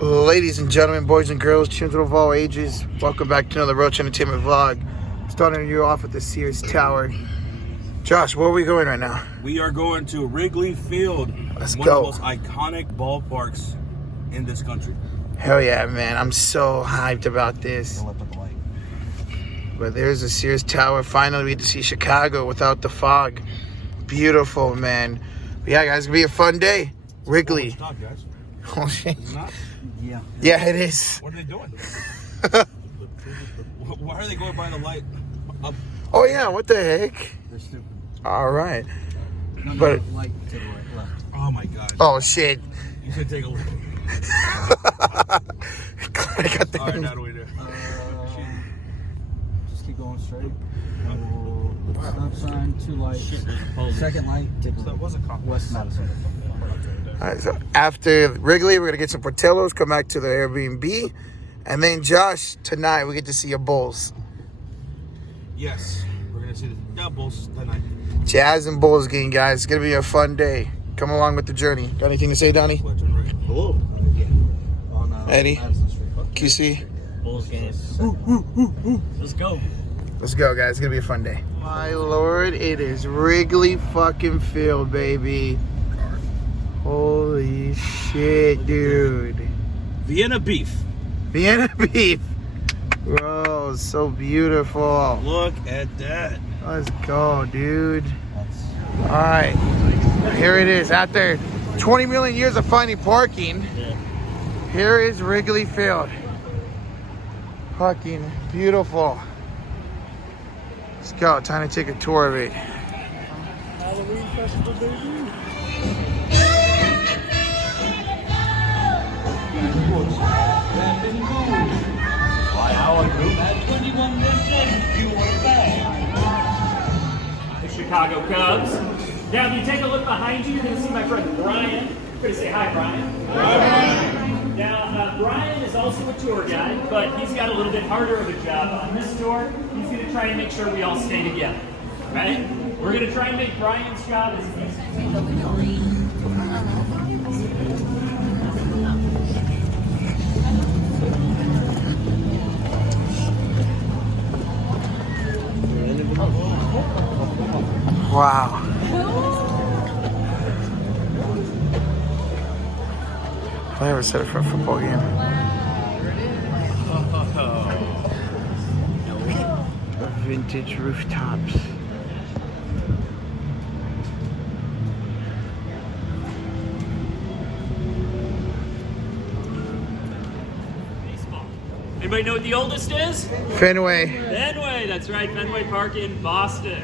Ladies and gentlemen, boys and girls, children of all ages, welcome back to another Rocha Entertainment vlog. Starting you off at the Sears Tower. Josh, where are we going right now? We are going to Wrigley Field. Let's one go. of the most iconic ballparks in this country. Hell yeah, man. I'm so hyped about this. But there's the Sears Tower. Finally, we get to see Chicago without the fog. Beautiful, man. But yeah, guys, it's going to be a fun day. Wrigley. Stop, guys. Oh, shit. Is it not? Yeah. Yeah, it is. What are they doing? Why are they going by the light up? Oh, yeah, what the heck? They're stupid. All right. No, But light to the right, left. Oh my God. oh, shit. You should take a look. I got the All right, how do we do? Just keep going straight. Stop sign, 2 lights. Second light, take a look. West Madison. All right, so after Wrigley, we're going to get some Portillos, come back to the Airbnb. And then, Josh, tonight we get to see your Bulls. Yes, we're going to see the doubles tonight. Jazz and Bulls game, guys. It's going to be a fun day. Come along with the journey. Got anything to say, Donnie? Hello. On Eddie? Madison Street. QC? Bulls game. Let's go. Let's go, guys. It's going to be a fun day. My Lord, it is Wrigley fucking Field, baby. Holy shit, dude. Vienna beef. Vienna beef. Bro, so beautiful. Look at that. Let's go, dude. All right. Here it is. After 20 million years of finding parking, here is Wrigley Field. Fucking beautiful. Let's go. Time to take a tour of it. Halloween festival, baby. The Chicago Cubs. Now, if you take a look behind you, you're going to see my friend Brian. You're going to say hi, Brian. Hi. Now, Brian is also a tour guide, but he's got a little bit harder of a job on this tour. He's going to try and make sure we all stay together, right? We're going to try and make Brian's job as easy. Wow. I ever set it for a football game. Vintage rooftops. Anybody know what the oldest is? Fenway. Fenway, that's right, Fenway Park in Boston.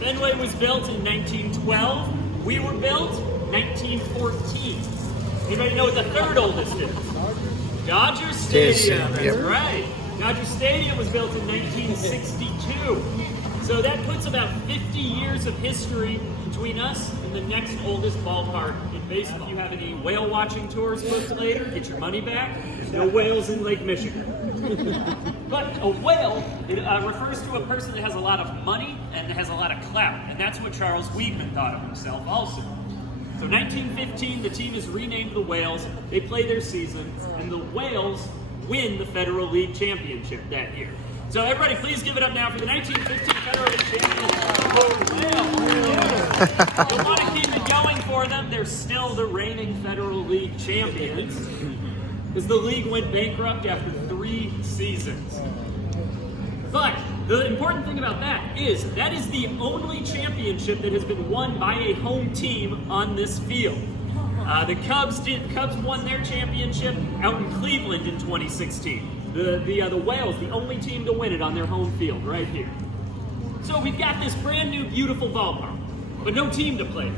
Fenway was built in 1912. We were built 1914. Anybody know what the third oldest is? Dodger Stadium, that's right. Dodger Stadium was built in 1962. So that puts about 50 years of history between us and the next oldest ballpark in baseball. If you have any whale watching tours booked later, get your money back. There's no whales in Lake Michigan. But a whale, it refers to a person that has a lot of money and has a lot of clout. And that's what Charles Weidman thought of himself also. So 1915, the team is renamed the Whales. They play their season, and the Whales win the Federal League Championship that year. So everybody, please give it up now for the 1915 Federal League Championship. Whales. You want to keep it going for them. They're still the reigning Federal League champions, because the league went bankrupt after 3 seasons. But the important thing about that is the only championship that has been won by a home team on this field. The Cubs won their championship out in Cleveland in 2016. The Whales, the only team to win it on their home field right here. So we've got this brand new beautiful ballpark, but no team to play.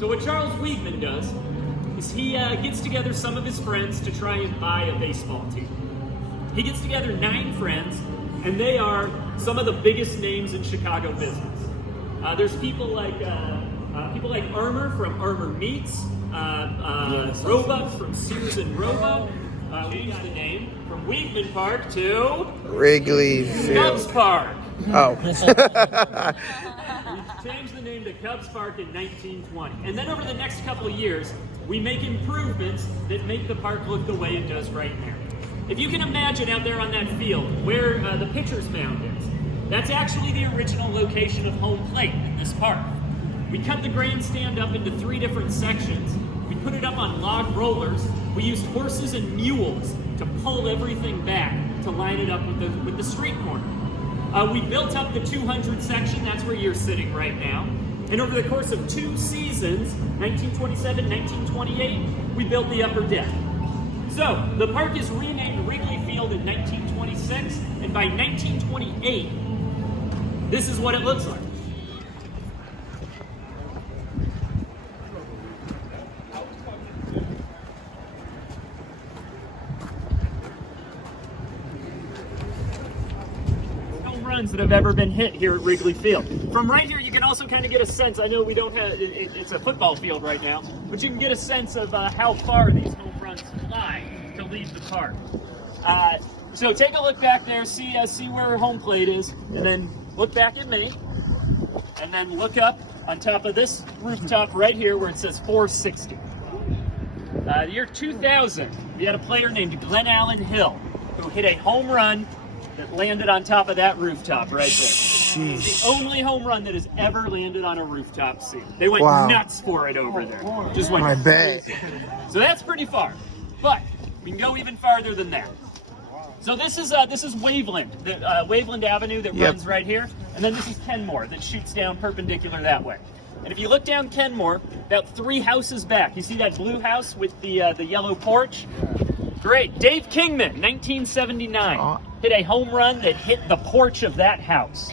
So what Charles Weidman does is he gets together some of his friends to try and buy a baseball team. He gets together 9 friends, and they are some of the biggest names in Chicago business. There's people like Armour from Armour Meats, Roebuck from Sears and Roebuck. We got a name from Weidman Park to Wrigley Field. Cubs Park. Oh. changed the name to Cubs Park in 1920. And then over the next couple of years, we make improvements that make the park look the way it does right now. If you can imagine out there on that field where the pitcher's mound is, that's actually the original location of home plate in this park. We cut the grandstand up into 3 different sections. We put it up on log rollers. We used horses and mules to pull everything back to line it up with the street corner. We built up the 200 section, that's where you're sitting right now. And over the course of 2 seasons, 1927, 1928, we built the upper deck. So, the park is renamed Wrigley Field in 1926, and by 1928, this is what it looks like. Runs that have ever been hit here at Wrigley Field. From right here, you can also kind of get a sense. I know we don't have it's a football field right now, but you can get a sense of how far these home runs fly to leave the park. So take a look back there, see where home plate is, and then look back at me, and then look up on top of this rooftop right here where it says 460. The year 2000, we had a player named Glenn Allen Hill who hit a home run that landed on top of that rooftop right there. Jeez. The only home run that has ever landed on a rooftop seat. They went nuts for it over there. Just went crazy. So that's pretty far. But we can go even farther than that. So this is Wellllllll, Wellllllll Avenue that runs right here. And then this is Kenmore that shoots down perpendicular that way. And if you look down Kenmore, about 3 houses back, you see that blue house with the yellow porch? Great. Dave Kingman, 1979, hit a home run that hit the porch of that house.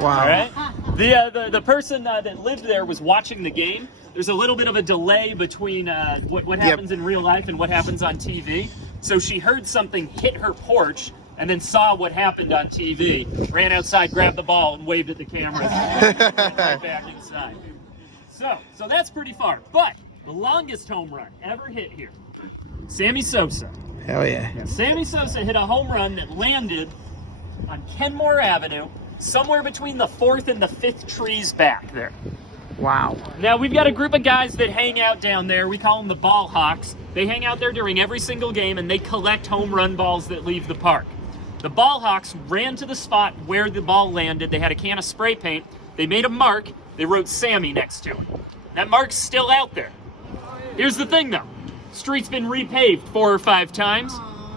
Wow. All right? The person that lived there was watching the game. There's a little bit of a delay between what happens in real life and what happens on TV. So she heard something hit her porch and then saw what happened on TV, ran outside, grabbed the ball, and waved at the camera. Right back inside. So that's pretty far. But the longest home run ever hit here, Sammy Sosa. Hell yeah. Sammy Sosa hit a home run that landed on Kenmore Avenue, somewhere between the 4th and the 5th trees back there. Wow. Now, we've got a group of guys that hang out down there. We call them the Ball Hawks. They hang out there during every single game, and they collect home run balls that leave the park. The Ball Hawks ran to the spot where the ball landed. They had a can of spray paint. They made a mark. They wrote Sammy next to it. That mark's still out there. Here's the thing, though. Street's been repaved 4 or 5 times.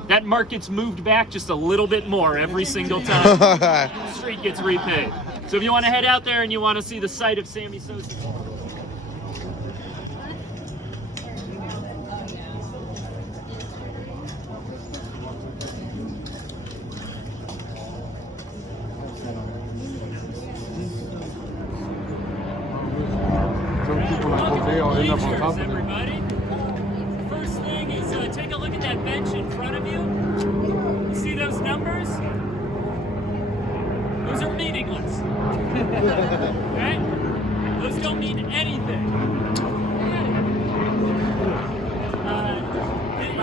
That mark gets moved back just a little bit more every single time the street gets repaved. So if you want to head out there and you want to see the site of Sammy Sosa. Everybody. First thing is take a look at that bench in front of you. You see those numbers? Those are meaningless. Right? Those don't mean anything.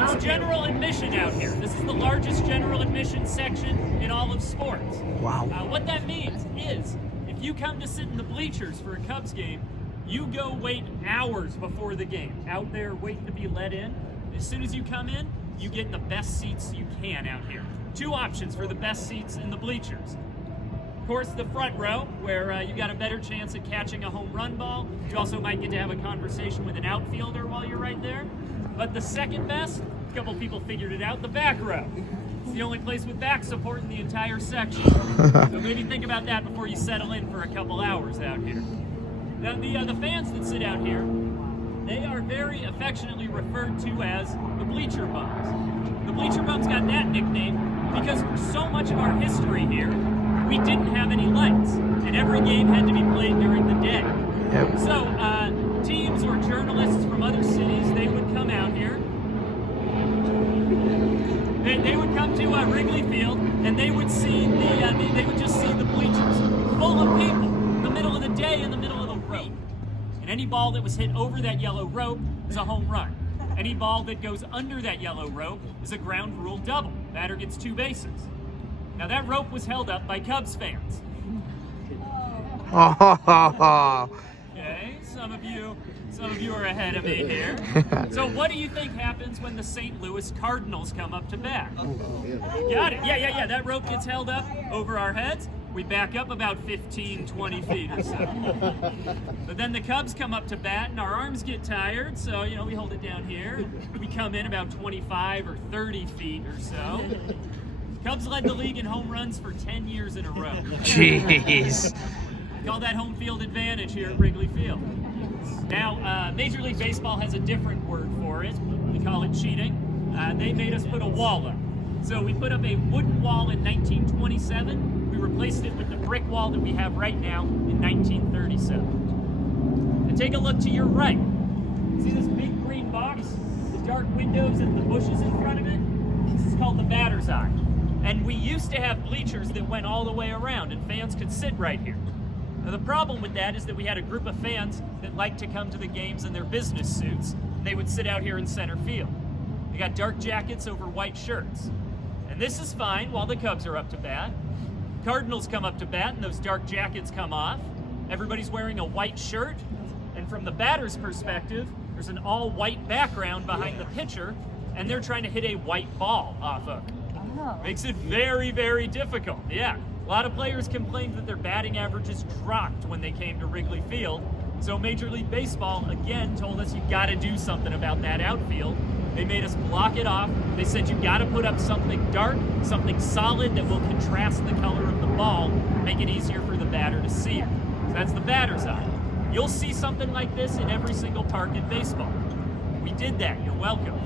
It's general admission out here. This is the largest general admission section in all of sports. Wow. What that means is, if you come to sit in the bleachers for a Cubs game, you go wait hours before the game, out there waiting to be let in. As soon as you come in, you get the best seats you can out here. 2 options for the best seats in the bleachers. Of course, the front row, where you got a better chance at catching a home run ball. You also might get to have a conversation with an outfielder while you're right there. But the second best, a couple people figured it out, the back row. It's the only place with back support in the entire section. So maybe think about that before you settle in for a couple hours out here. Now, the fans that sit out here, they are very affectionately referred to as the bleacher bums. The bleacher bums got that nickname because for so much of our history here, we didn't have any lights, and every game had to be played during the day. Yep. So teams or journalists from other cities, they would come out here. They would come to Wrigley Field, and they would see they would just see the bleachers full of people in the middle of the day, in the middle of the rope. And any ball that was hit over that yellow rope is a home run. Any ball that goes under that yellow rope is a ground rule double. Batter gets 2 bases. Now that rope was held up by Cubs fans. Oh, Okay, some of you are ahead of me here. So what do you think happens when the St. Louis Cardinals come up to bat? Got it. Yeah. That rope gets held up over our heads. We back up about 15, 20 feet or so. But then the Cubs come up to bat and our arms get tired, so we hold it down here. We come in about 25 or 30 feet or so. Cubs led the league in home runs for 10 years in a row. jeez. We call that home field advantage here at Wrigley Field. Now, Major League Baseball has a different word for it. We call it cheating. They made us put a wall up. So we put up a wooden wall in 1927. We replaced it with the brick wall that we have right now in 1937. And take a look to your right. See this big green box? The dark windows and the bushes in front of it? This is called the batter's eye. And we used to have bleachers that went all the way around and fans could sit right here. Now, the problem with that is that we had a group of fans that liked to come to the games in their business suits. They would sit out here in center field. They got dark jackets over white shirts. And this is fine while the Cubs are up to bat. Cardinals come up to bat and those dark jackets come off. Everybody's wearing a white shirt. And from the batter's perspective, there's an all-white background behind the pitcher, and they're trying to hit a white ball off of it. Oh. Makes it very, very difficult. Yeah. A lot of players complained that their batting averages dropped when they came to Wrigley Field. So Major League Baseball, again, told us you got to do something about that outfield. They made us block it off. They said you got to put up something dark, something solid that will contrast the color of the ball, make it easier for the batter to see it. So that's the batter's eye. You'll see something like this in every single park in baseball. We did that. You're welcome.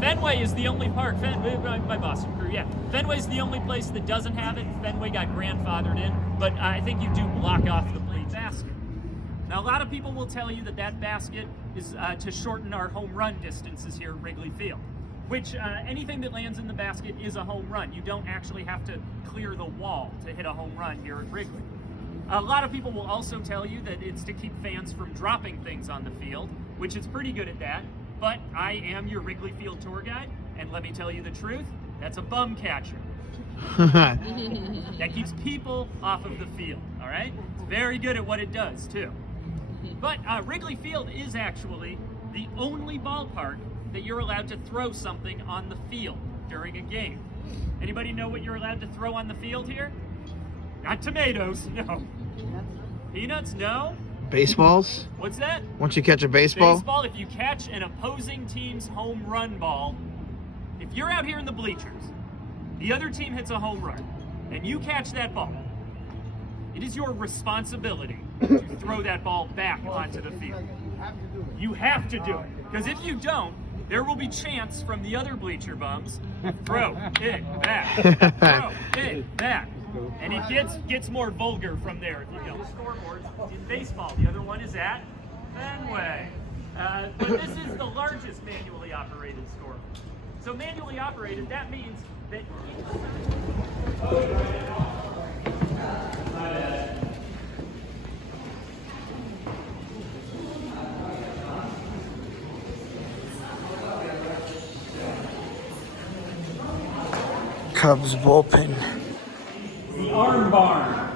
Fenway is the only park, my Boston crew, yeah. Fenway's the only place that doesn't have it. Fenway got grandfathered in, but I think you do block off the blade basket. Now, a lot of people will tell you that that basket is to shorten our home run distances here at Wrigley Field, which anything that lands in the basket is a home run. You don't actually have to clear the wall to hit a home run here at Wrigley. A lot of people will also tell you that it's to keep fans from dropping things on the field, which is pretty good at that. But I am your Wrigley Field tour guide, and let me tell you the truth, that's a bum catcher. That keeps people off of the field, all right? It's very good at what it does, too. But Wrigley Field is actually the only ballpark that you're allowed to throw something on the field during a game. Anybody know what you're allowed to throw on the field here? Not tomatoes, no. Peanuts, no. Baseballs? What's that? Once you catch a baseball? Baseball, if you catch an opposing team's home run ball, if you're out here in the bleachers, the other team hits a home run, and you catch that ball, it is your responsibility to throw that ball back onto the field. You have to do it, because if you don't, there will be chants from the other bleacher bums, throw it back, throw it back. And it gets more vulgar from there if you don't. Scoreboards in baseball. The other one is at Fenway. But this is the largest manually operated scoreboard. So manually operated, that means that Cubs bullpen. the arm barn.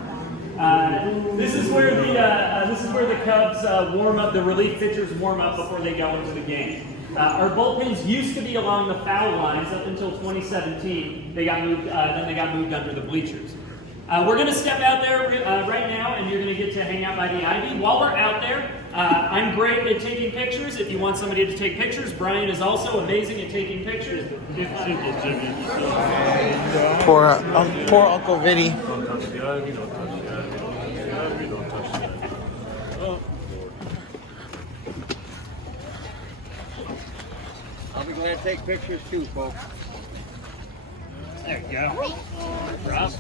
This is where the Cubs warm up. The relief pitchers warm up before they go into the game. Our bullpens used to be along the foul lines up until 2017. They got moved. Then they got moved under the bleachers. We're going to step out there right now, and you're going to get to hang out by the ivy. While we're out there, I'm great at taking pictures. If you want somebody to take pictures, Brian is also amazing at taking pictures. Poor Uncle Vinny. I'll be glad to take pictures too, folks. There you go. Rob.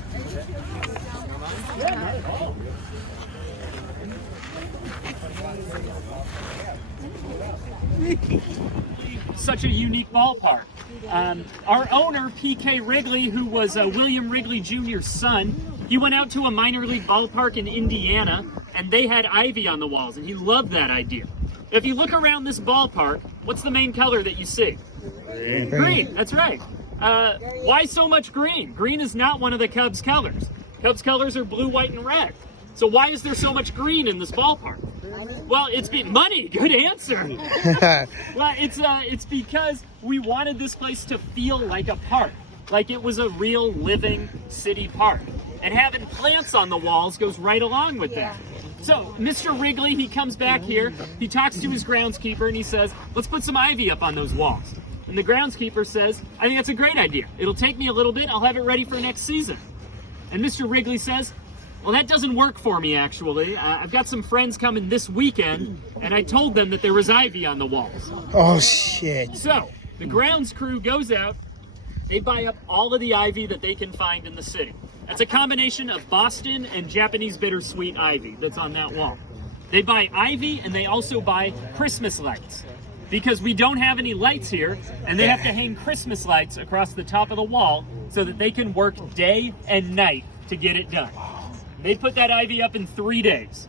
Such a unique ballpark. Our owner, P.K. Wrigley, who was William Wrigley Jr.'s son, he went out to a minor league ballpark in Indiana, and they had ivy on the walls, and he loved that idea. If you look around this ballpark, what's the main color that you see? Green, that's right. Why so much green? Green is not one of the Cubs' colors. Cubs' colors are blue, white, and red. So why is there so much green in this ballpark? Well, it's money. Good answer. Well, it's because we wanted this place to feel like a park, like it was a real living city park. And having plants on the walls goes right along with that. So Mr. Wrigley, he comes back here, he talks to his groundskeeper, and he says, let's put some ivy up on those walls. And the groundskeeper says, I think that's a great idea. It'll take me a little bit, I'll have it ready for next season. And Mr. Wrigley says, well, that doesn't work for me, actually. I've got some friends coming this weekend, and I told them that there was ivy on the walls. Oh, shit. So the grounds crew goes out, they buy up all of the ivy that they can find in the city. That's a combination of Boston and Japanese bittersweet ivy that's on that wall. They buy ivy and they also buy Christmas lights because we don't have any lights here, and they have to hang Christmas lights across the top of the wall so that they can work day and night to get it done. They put that ivy up in 3 days.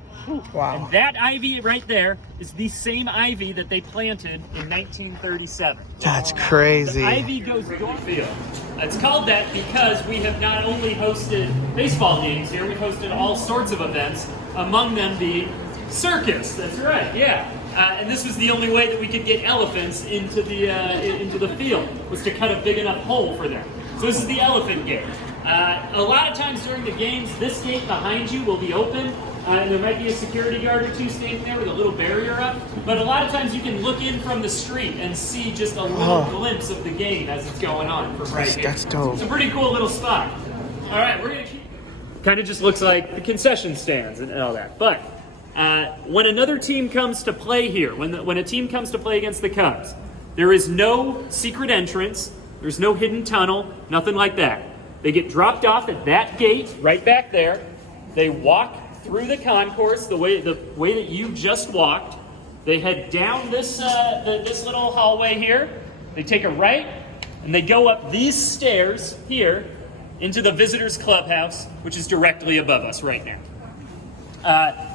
Wow. And that ivy right there is the same ivy that they planted in 1937. That's crazy. The ivy goes to field. It's called that because we have not only hosted baseball games here, we've hosted all sorts of events, among them being circus. That's right, yeah. And this was the only way that we could get elephants into the field, was to cut a big enough hole for them. So this is the elephant gate. A lot of times during the games, this gate behind you will be open, and there might be a security guard or two standing there with a little barrier up. But a lot of times you can look in from the street and see just a little glimpse of the game as it's going on from right here. That's dope. It's a pretty cool little spot. All right, we're gonna keep. Kind of just looks like the concession stands and all that. But when another team comes to play here, when a team comes to play against the Cubs, there is no secret entrance. There's no hidden tunnel. Nothing like that. They get dropped off at that gate right back there. They walk through the concourse the way that you just walked. They head down this little hallway here. They take a right, and they go up these stairs here into the visitors' clubhouse, which is directly above us right now.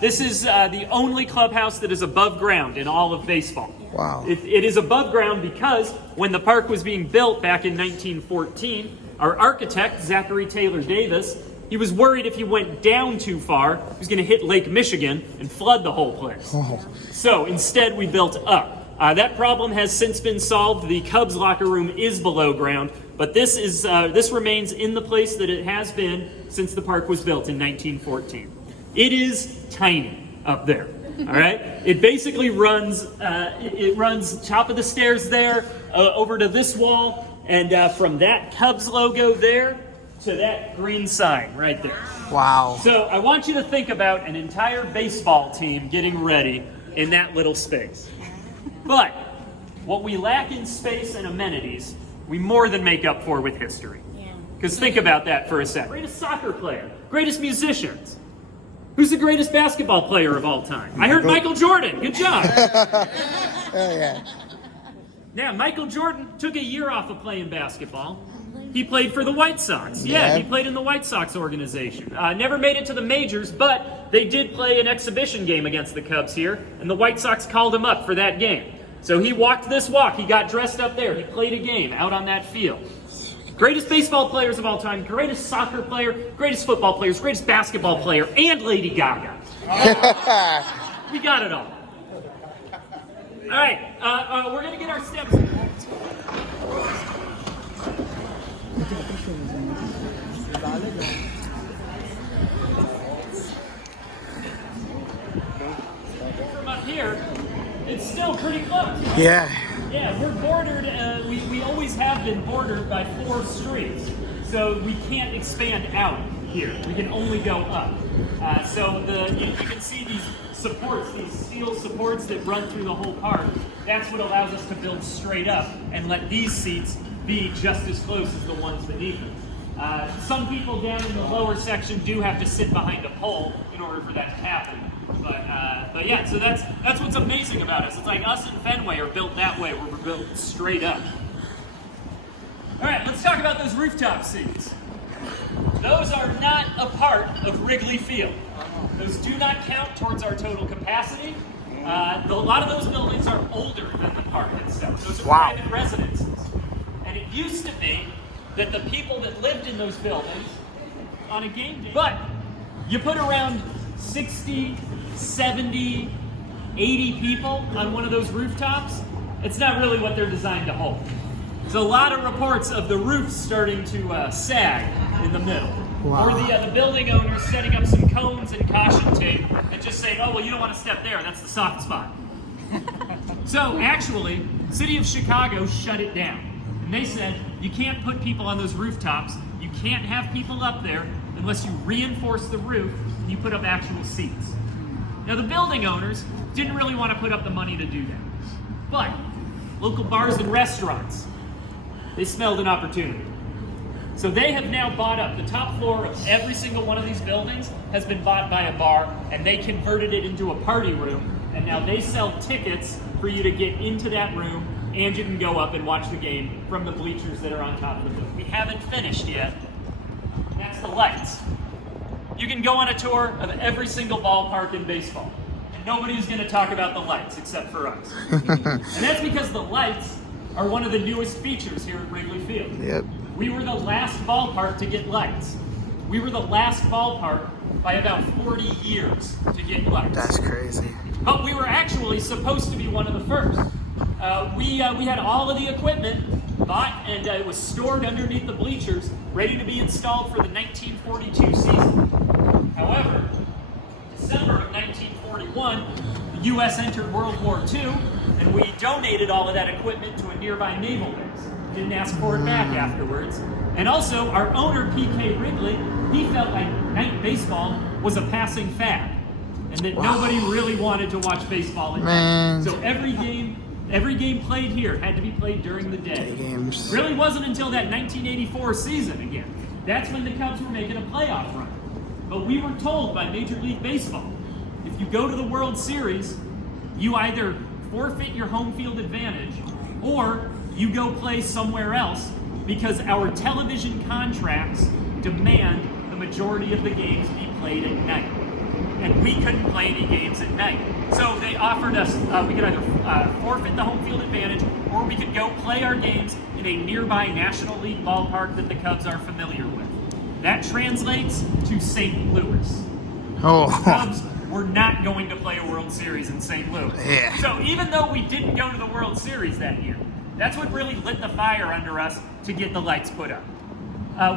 This is the only clubhouse that is above ground in all of baseball. Wow. It is above ground because when the park was being built back in 1914, our architect, Zachary Taylor Davis, he was worried if he went down too far, he was going to hit Lake Michigan and flood the whole place. Oh. So instead, we built up. That problem has since been solved. The Cubs locker room is below ground, but this remains in the place that it has been since the park was built in 1914. It is tiny up there. All right. It basically runs. It runs top of the stairs there over to this wall, and from that Cubs logo there to that green sign right there. Wow. So I want you to think about an entire baseball team getting ready in that little space. But what we lack in space and amenities, we more than make up for with history. Because think about that for a second. Greatest soccer player, greatest musicians. Who's the greatest basketball player of all time? I heard Michael Jordan. Good job. Yeah. Yeah, Michael Jordan took a year off of playing basketball. He played for the White Sox. Yeah, he played in the White Sox organization. Never made it to the majors, but they did play an exhibition game against the Cubs here, and the White Sox called him up for that game. So he walked this walk. He got dressed up there. He played a game out on that field. Greatest baseball players of all time, greatest soccer player, greatest football players, greatest basketball player, and Lady Gaga. We got it all. All right, we're going to get our steps. From up here, it's still pretty close. Yeah. Yeah, we're bordered, we always have been bordered by 4 streets. So we can't expand out here. We can only go up. So you can see these supports, these steel supports that run through the whole park. That's what allows us to build straight up and let these seats be just as close as the ones beneath them. Some people down in the lower section do have to sit behind a pole in order for that to happen. But yeah, so that's what's amazing about us. It's like us and Fenway are built that way, where we're built straight up. All right, let's talk about those rooftop seats. Those are not a part of Wrigley Field. Those do not count towards our total capacity. A lot of those buildings are older than the park itself. Those are private residences. And it used to be that the people that lived in those buildings on a game day, but you put around 60, 70, 80 people on one of those rooftops, it's not really what they're designed to hold. There's a lot of reports of the roofs starting to sag in the middle. Wow. Or the building owners setting up some cones and caution tape and just saying, oh, well, you don't want to step there, that's the soft spot. So actually, City of Chicago shut it down. And they said, you can't put people on those rooftops, you can't have people up there unless you reinforce the roof and you put up actual seats. Now the building owners didn't really want to put up the money to do that. But local bars and restaurants, they smelled an opportunity. So they have now bought up the top floor of every single one of these buildings has been bought by a bar, and they converted it into a party room, and now they sell tickets for you to get into that room, and you can go up and watch the game from the bleachers that are on top of the building. We haven't finished yet. That's the lights. You can go on a tour of every single ballpark in baseball, and nobody's going to talk about the lights except for us. And that's because the lights are one of the newest features here at Wrigley Field. Yep. We were the last ballpark to get lights. We were the last ballpark by about 40 years to get lights. That's crazy. But we were actually supposed to be one of the first. We had all of the equipment bought, and it was stored underneath the bleachers, ready to be installed for the 1942 season. However, December of 1941, the U.S. entered World War II, and we donated all of that equipment to a nearby naval base. Didn't ask for it back afterwards. And also, our owner, P.K. Wrigley, he felt like night baseball was a passing fad, and that nobody really wanted to watch baseball at night. So every game played here had to be played during the day. Games. Really wasn't until that 1984 season again. That's when the Cubs were making a playoff run. But we were told by Major League Baseball, if you go to the World Series, you either forfeit your home field advantage or you go play somewhere else, because our television contracts demand the majority of the games be played at night. And we couldn't play any games at night. So they offered us, we could either forfeit the home field advantage, or we could go play our games in a nearby National League ballpark that the Cubs are familiar with. That translates to St. Louis. Oh. The Cubs were not going to play a World Series in St. Louis. Yeah. So even though we didn't go to the World Series that year, that's what really lit the fire under us to get the lights put up.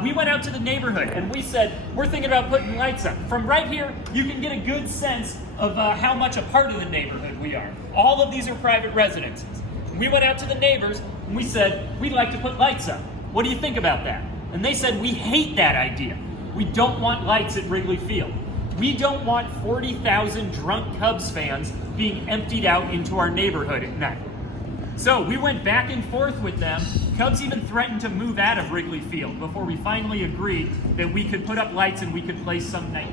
We went out to the neighborhood and we said, we're thinking about putting lights up. From right here, you can get a good sense of how much a part of the neighborhood we are. All of these are private residences. We went out to the neighbors and we said, we'd like to put lights up. What do you think about that? And they said, we hate that idea. We don't want lights at Wrigley Field. We don't want 40,000 drunk Cubs fans being emptied out into our neighborhood at night. So we went back and forth with them. Cubs even threatened to move out of Wrigley Field before we finally agreed that we could put up lights and we could play some night.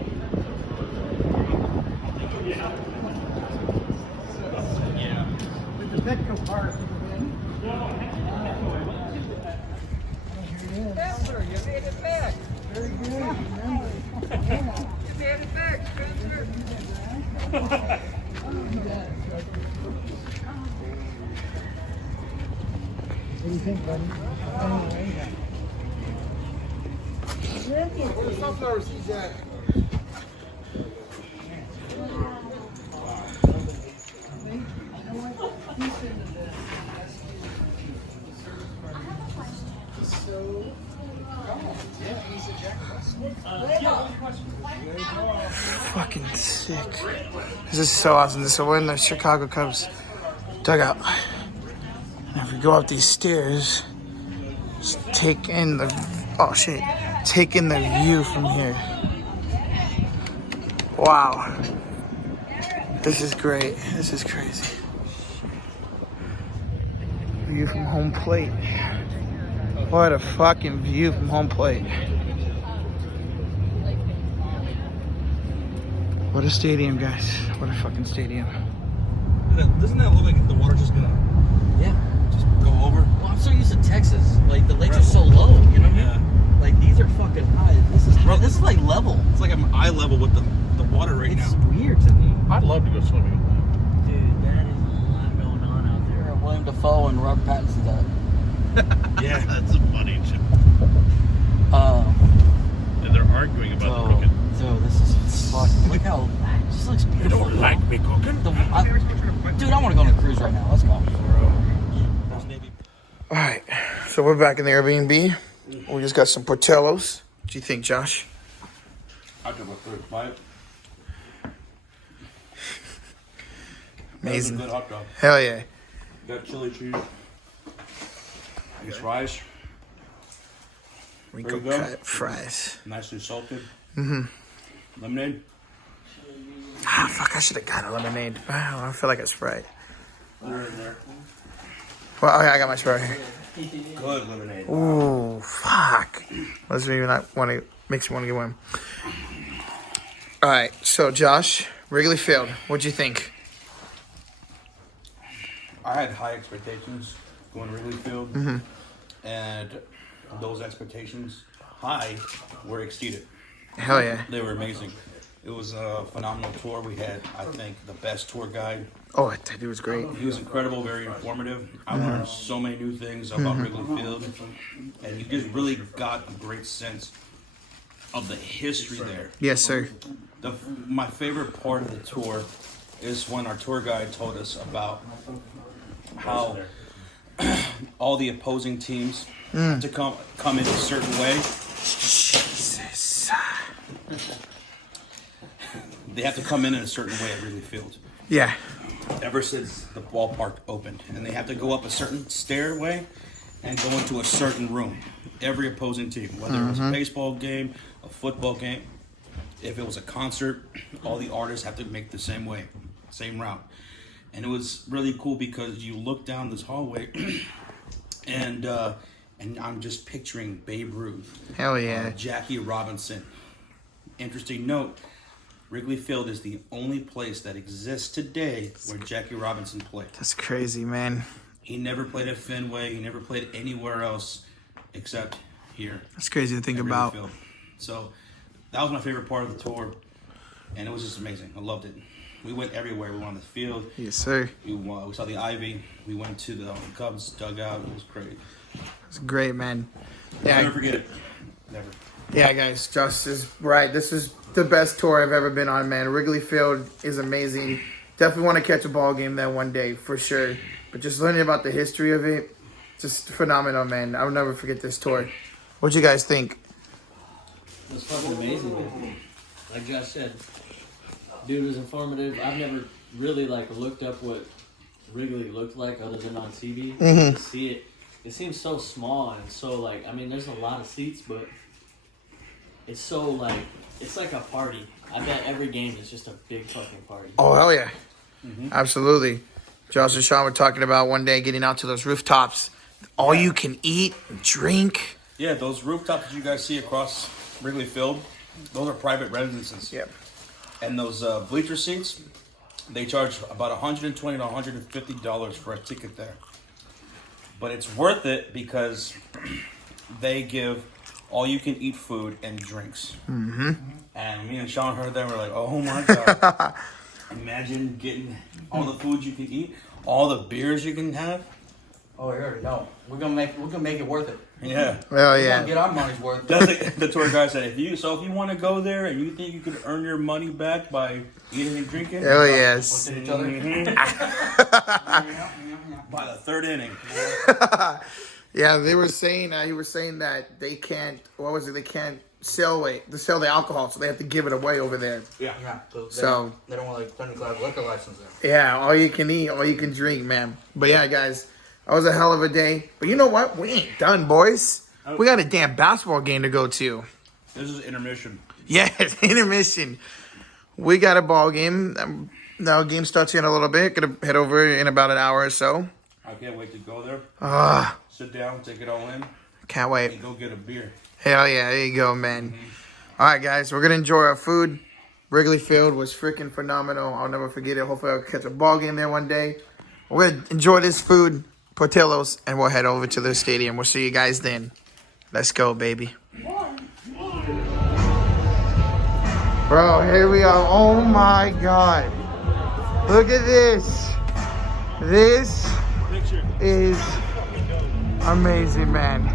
Yeah. With the Petco part. Spencer, you made it back. Very good. You made it back, Spencer. What do you think, buddy? Where the sunflower seeds at? Fucking sick. This is so awesome. So we're in the Chicago Cubs dugout. And if we go up these stairs, just take in the view from here. Wow. This is great. This is crazy. View from home plate. What a fucking view from home plate. What a stadium, guys. What a fucking stadium. Doesn't that look like the water's just gonna just go over? Well, I'm so used to Texas. Like, the lakes are so low, you know what I mean? Like, these are fucking high. This is like level. It's like I'm eye level with the water right It's now. weird to me. I'd love to go swimming. Dude, that is a lot going on out there. William Dafoe and Robert Pattinson's out. Yeah, that's a funny shit. Uh, And they're arguing about the cricket. So this is fucking. Look how This looks beautiful. Don't like me cooking. Dude, I want to go on a cruise right now. Let's go. All right, so we're back in the Airbnb. We just got some Portillos. What do you think, Josh? I took a first bite. Amazing. That was a good hot dog. Hell yeah. Got chili cheese. These fries. Wrinkle There you go. cut fries. Nicely salted. Mm-hmm. Lemonade. Ah, fuck, I should have got a lemonade. Wow, I feel like it's Sprite. They're in there. Well, okay, I got my Sprite here. Good lemonade. Ooh, fuck. Let's maybe not want to, makes me want to get one. All right, so Josh, Wrigley Field, what'd you think? I had high expectations going to Wrigley Field, and those expectations, high, were exceeded. Hell yeah. They were amazing. It was a phenomenal tour. We had, I think, the best tour guide. Oh, that dude was great. He was incredible, very informative. I learned so many new things about Wrigley Field, and you just really got a great sense of the history there. Yes, sir. My favorite part of the tour is when our tour guide told us about how all the opposing teams have to come in a certain way. Jesus. They have to come in a certain way at Wrigley Field. Yeah. Ever since the ballpark opened, and they have to go up a certain stairway and go into a certain room. Every opposing team, whether it was a baseball game, a football game, if it was a concert, all the artists have to make the same way, same route. And it was really cool because you look down this hallway, and I'm just picturing Babe Ruth, Hell yeah. Jackie Robinson. Interesting note. Wrigley Field is the only place that exists today where Jackie Robinson played. That's crazy, man. He never played at Fenway. He never played anywhere else except here. That's crazy to think at Wrigley about. Field. So that was my favorite part of the tour, and it was just amazing. I loved it. We went everywhere. We went on the field. Yes, sir. We saw the Ivy. We went to the Cubs dugout. It was great. It's great, man. I'll Yeah. never forget it. Never. Yeah, guys, Josh is right. This is the best tour I've ever been on, man. Wrigley Field is amazing. Definitely want to catch a ball game there one day, for sure. But just learning about the history of it, just phenomenal, man. I'll never forget this tour. What'd you guys think? It was fucking amazing, man. Like Josh said, dude was informative. I've never really looked up what Wrigley looked like other than on TV. To see it, it seems so small and so I mean, there's a lot of seats, but it's so it's like a party. I bet every game is just a big fucking party. Oh, hell yeah. Absolutely. Josh and Sean were talking about one day getting out to those rooftops. All you can eat and drink. Yeah, those rooftops that you guys see across Wrigley Field, those are private residences. Yep. And those bleacher seats, they charge about $120 to $150 for a ticket there. But it's worth it because they give all-you-can-eat food and drinks. And me and Sean heard that, we're like, oh my God. Imagine getting all the food you can eat, all the beers you can have. Oh, you already know. We're gonna make it worth it. Yeah. Well, We're yeah. gonna get our money's worth. That's the tour guide said, if you want to go there and you think you could earn your money back by eating and drinking, Hell yes. Look at each other. by the third inning. Yeah, they were saying, he was saying that they can't, what was it, they can't sell the alcohol, so they have to give it away over there. Yeah. So- they don't want $20 liquor license there. Yeah, all you can eat, all you can drink, man. But yeah, guys, that was a hell of a day. But you know what? We ain't done, boys. We got a damn basketball game to go to. This is intermission. Yes, intermission. We got a ball game. Now game starts here in a little bit. Gonna head over in about an hour or so. I can't wait to go there. Ah, Sit down, take it all in, can't wait. and go get a beer. Hell yeah, there you go, man. All right, guys, we're gonna enjoy our food. Wrigley Field was freaking phenomenal. I'll never forget it. Hopefully, I'll catch a ball game there one day. We're gonna enjoy this food, Portillos, and we'll head over to the stadium. We'll see you guys then. Let's go, baby. Bro, here we are. Oh my God. Look at this. This is amazing, man.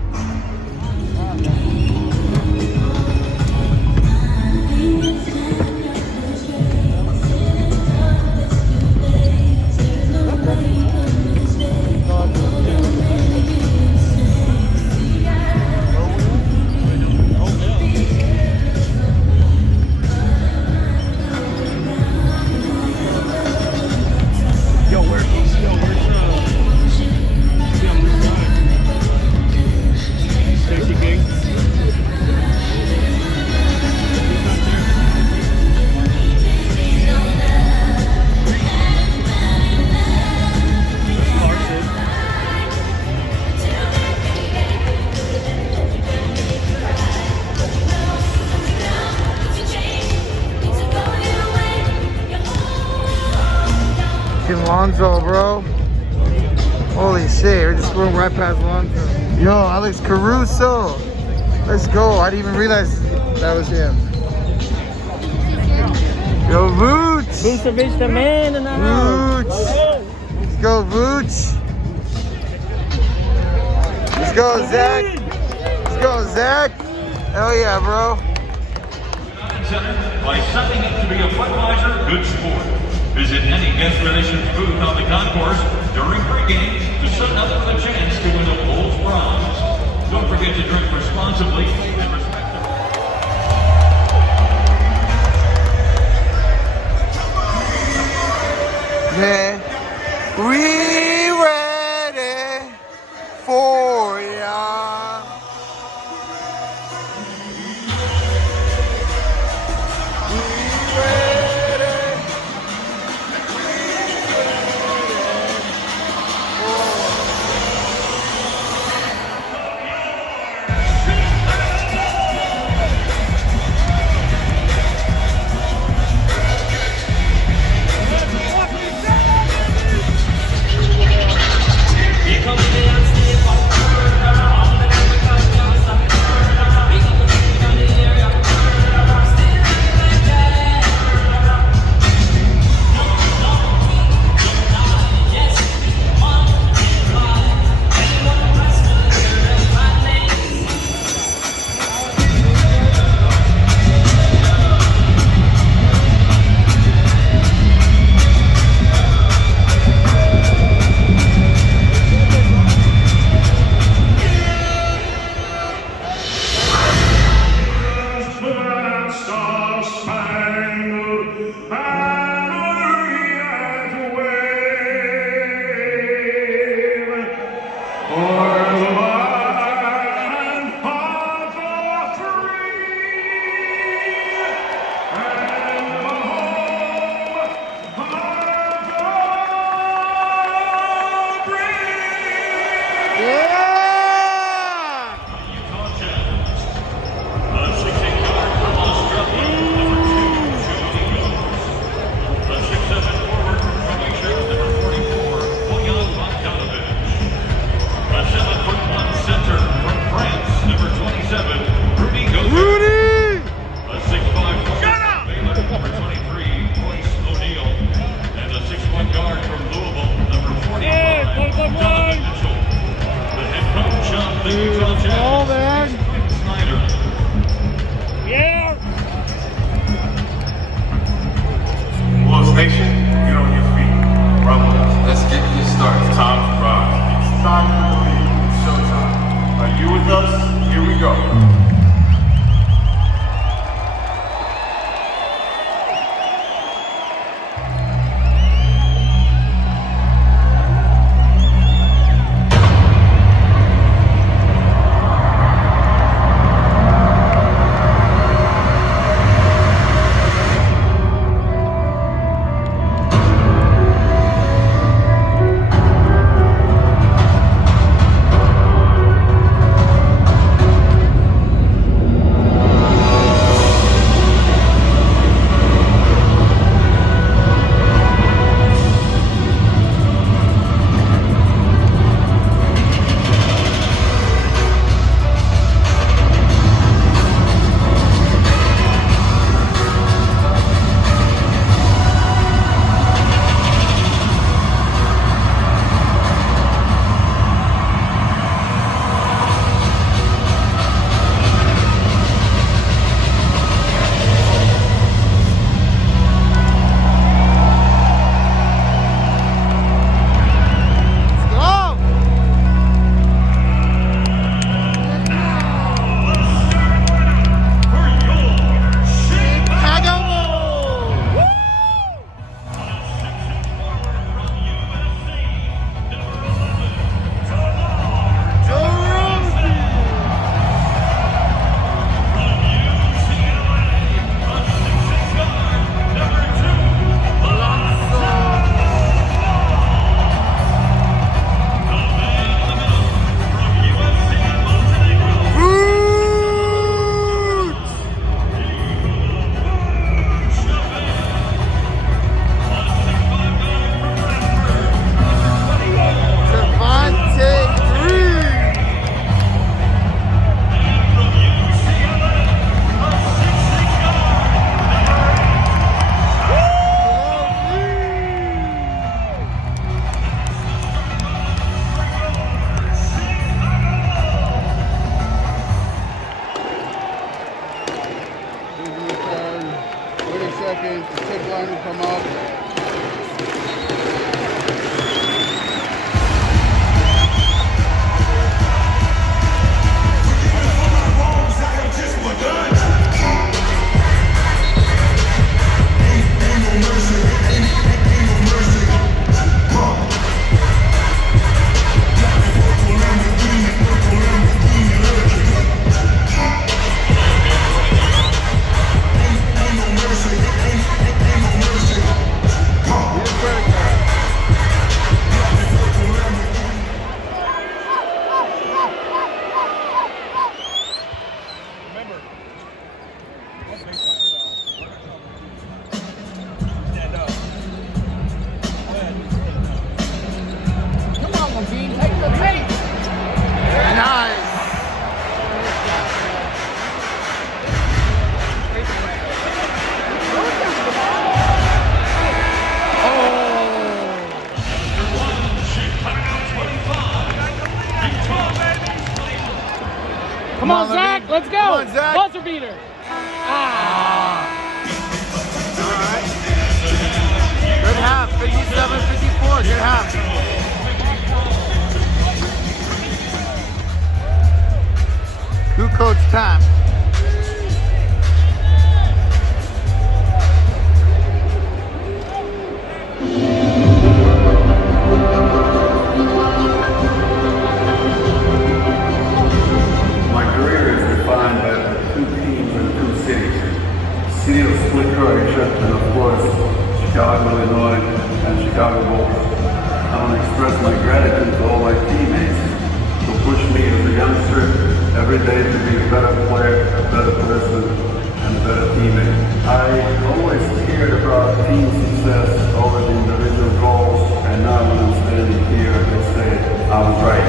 Alonso, bro. Holy shit, we're just going right past Alonso. Yo, Alex Caruso. Let's go. I didn't even realize that was him. Yo, Vooch. Vucevic, the man in the house. Vooch. Let's go, Vooch. Let's go, Zach. Let's go, Zach. Hell yeah, bro. By sucking it to be a Budweiser good sport. Visit any guest relations booth on the concourse during pregame to sign up for the chance to win a Bulls prize. Don't forget to drink responsibly and respect the... Man, we ready for ya. We ready. Come on, Zach. Let's go. Come on, Zach. Buzzer beater. Ah. All right. Good half. 57-54. Good half. Who coach time? My career is defined by two teams and two cities. City of Split, Croatia, and of course, Chicago, Illinois, and Chicago Bulls. I want to express my gratitude to all my teammates who push me as a youngster every day to be a better player, a better person, and a better teammate. I always cared about team success over the individual goals, and now when I'm standing here, I can say I was right.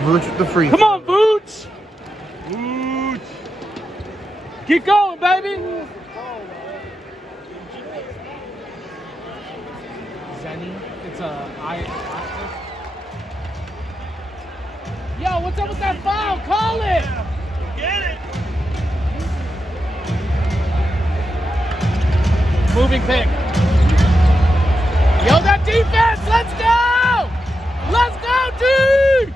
Vooch with the free. Come on, Vooch. Vooch. Keep going, baby. Zenny. It's Yo, what's up with that foul? Call it. Get it. Moving pick. Yo, that defense. Let's go. Let's go, dude.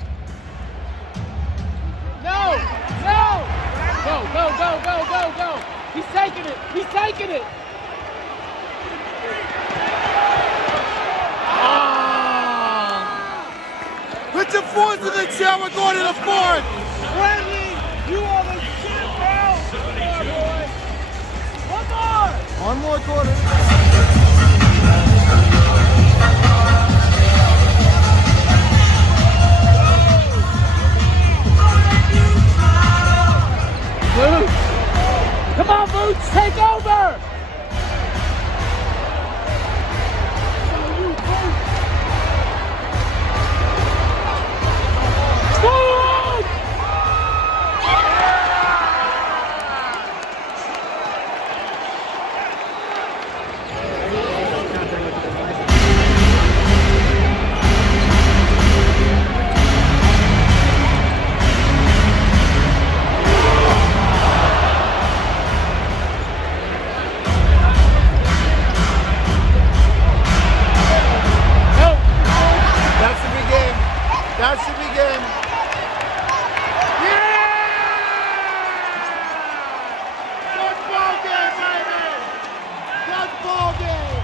No. Go. He's taking it. Put your fours in the chair. We're going to the fourth. Wrigley, you are the shit, bro. One more. One more quarter. Boots. Come on, Boots, take over. That should begin. Yeah! Good ball game, baby! Good ball game!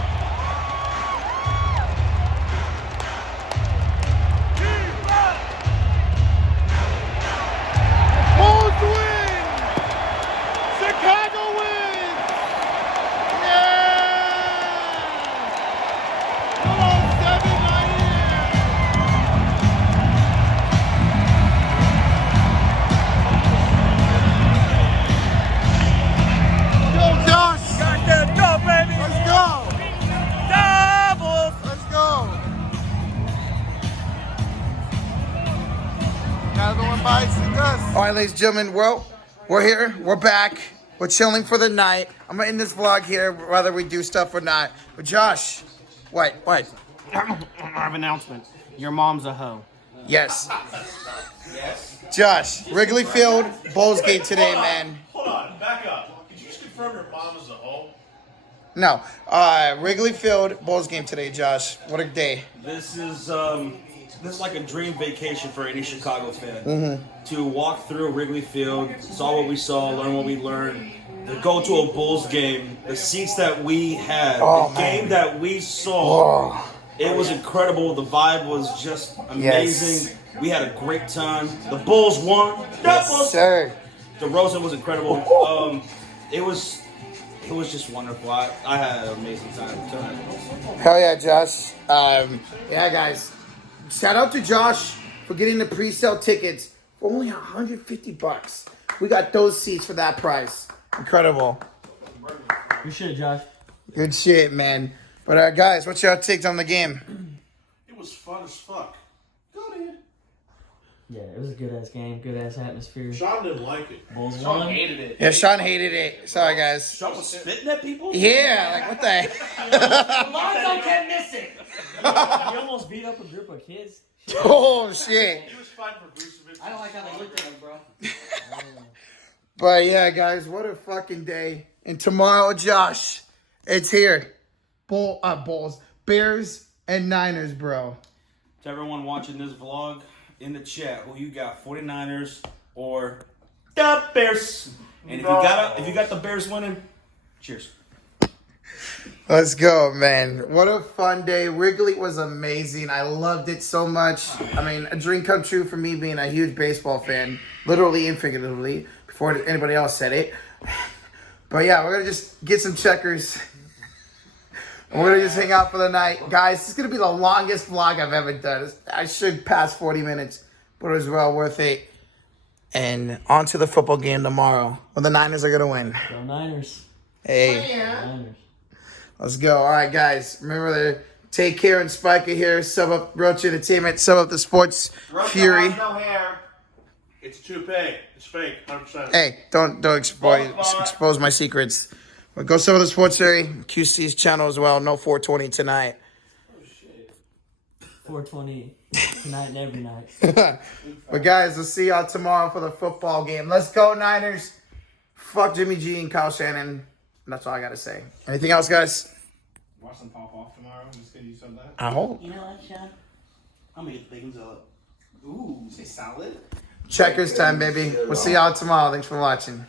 Bulls win! Chicago wins! Yeah! Come on, 7-9 here! All right, ladies and gentlemen, well, we're here. We're back. We're chilling for the night. I'm going to end this vlog here, whether we do stuff or not. But Josh, what? I have an announcement. Your mom's a hoe. Yes. Josh, Wrigley Field, Bulls game today, man. Hold on, back up. Could you just confirm your mom is a hoe? No. Wrigley Field, Bulls game today, Josh. What a day. This is this is like a dream vacation for any Chicago fan. To walk through Wrigley Field, saw what we saw, learn what we learned. To go to a Bulls game, the seats that we had, the game that we saw, it was incredible. The vibe was just amazing. We had a great time. The Bulls won. Sir. The Rosa was incredible. It was just wonderful. I had an amazing time. Hell yeah, Josh. Yeah, guys. Shout out to Josh for getting the pre-sale tickets for only $150. We got those seats for that price. Incredible. Good shit, Josh. Good shit, man. But guys, what's your takes on the game? It was fun as fuck. Go ahead. Yeah, it was a good ass game, good ass atmosphere. Sean didn't like it. Bulls Sean won. hated it. Yeah, Sean hated it. Sorry, guys. Sean was spitting at people? Yeah, like what the heck? Lonzo kept missing. He almost beat up a group of kids. Oh, shit. He was fine for Vucevic. I don't like how they looked at him, bro. But yeah, guys, what a fucking day. And tomorrow, Josh, it's here. Bulls, Bears, and Niners, bro. To everyone watching this vlog, in the chat, who you got, 49ers or the Bears? And if you got the Bears winning, cheers. Let's go, man. What a fun day. Wrigley was amazing. I loved it so much. I mean, a dream come true for me being a huge baseball fan, literally and figuratively, before anybody else said it. But yeah, we're going to just get some checkers. And we're going to just hang out for the night. Guys, this is going to be the longest vlog I've ever done. I should pass 40 minutes, but it was well worth it. And on to the football game tomorrow. Well, the Niners are going to win. Go Niners. Hey. Niners. Let's go. All right, guys. Remember to take care and Spiker here. Sub up Rocha Entertainment. Sub up the Sports Fury. No hair. It's a toupee. It's fake. 100%. Hey, don't expose my secrets. But go sub up the Sports Fury. QC's channel as well. No 420 tonight. 420 tonight and every night. But guys, we'll see y'all tomorrow for the football game. Let's go Niners. Fuck Jimmy G and Kyle Shannon. That's all I got to say. Anything else, guys? Watch them pop off tomorrow. Just gonna use some of that. I hope. You know what, Sean? I'm gonna get the bacon salad. Ooh, say salad? Checkers time, baby. We'll see y'all tomorrow. Thanks for watching.